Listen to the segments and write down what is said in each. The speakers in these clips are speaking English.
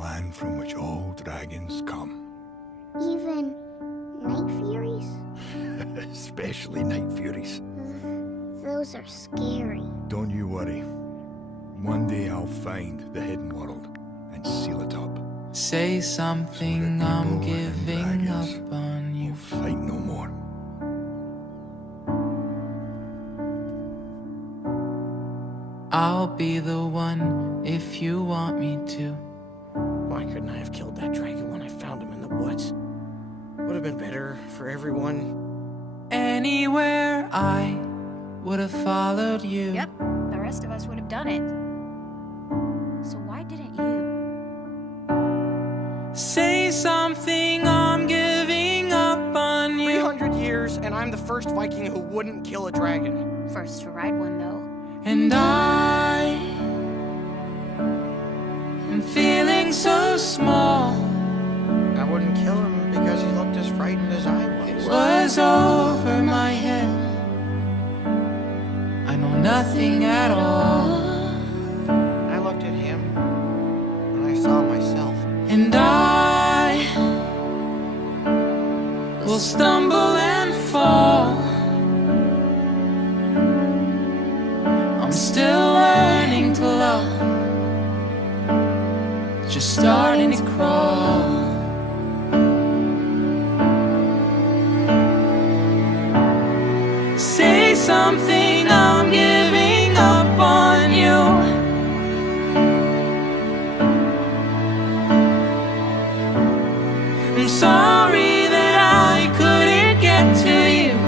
land from which all dragons come. Even night furies? Especially night furies. Those are scary. Don't you worry. One day I'll find the hidden world and seal it up. Say something, so that I'm people and giving dragons up on you. will fight no more. I'll be the one if you want me to. Why couldn't I have killed that dragon when I found him in the woods? Would have been better for everyone. Anywhere I would have followed you. Yep, the rest of us would have done it. So why didn't you? Say something, I'm giving up on you. 300 years, and I'm the first Viking who wouldn't kill a dragon. First to ride one, though. And I am feeling so small. I wouldn't kill him because he looked as frightened as I It was. was over my head. I know nothing at all. I looked at him, and I saw myself. And I will stumble and fall. I'm still learning to love, just starting to crawl. Say something, I'm giving up on you. I'm sorry that I couldn't get to you.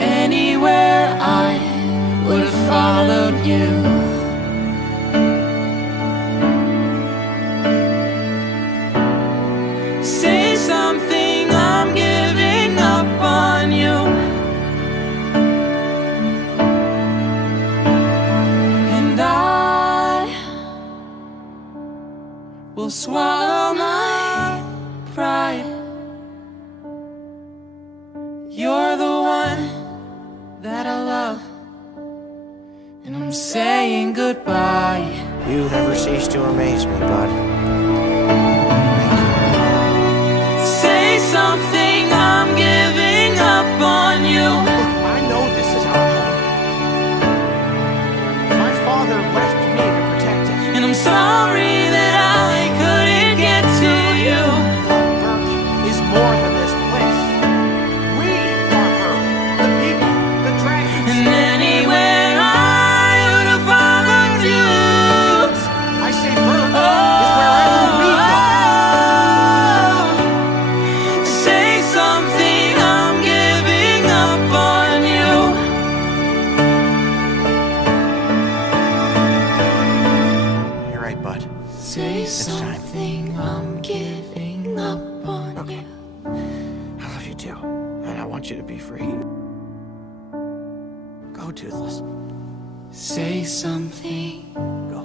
Anywhere I would have followed you. Say something, I'm giving up on you. And I will swallow my pride. You're the one that I love, and I'm saying goodbye. You never cease to amaze me, bud. Say something, I'm giving up on you. I know this is our home. My father left me to protect it. And I'm sorry that I couldn't get to you. Burke is more than this place. We are Burke, the people, the dragons. And anywhere I would have followed you. I say Burke is wherever we go. Say something, I'm giving up on you. You're right, bud. Say something, I'm giving up on Okay. you. I love you too, and I want you to be free. Go, Toothless. Say something. Go.